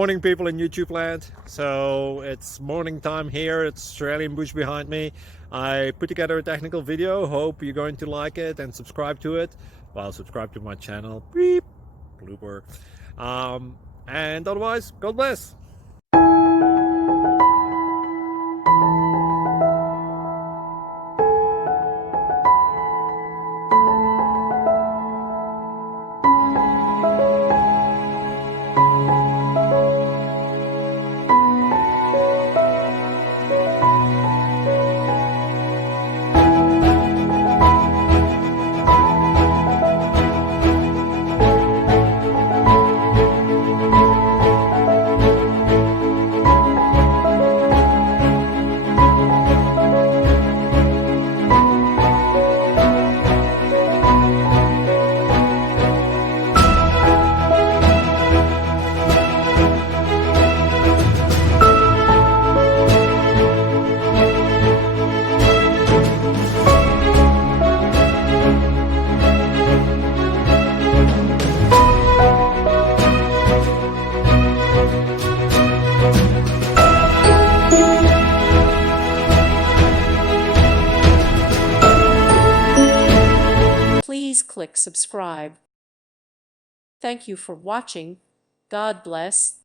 Morning people in YouTube land. So it's morning time here. It's Australian bush behind me. I put together a technical video. Hope you're going to like it and subscribe to it. Well, subscribe to my channel. Beep. Blooper. And otherwise, God bless. Please click subscribe. Thank you for watching. God bless.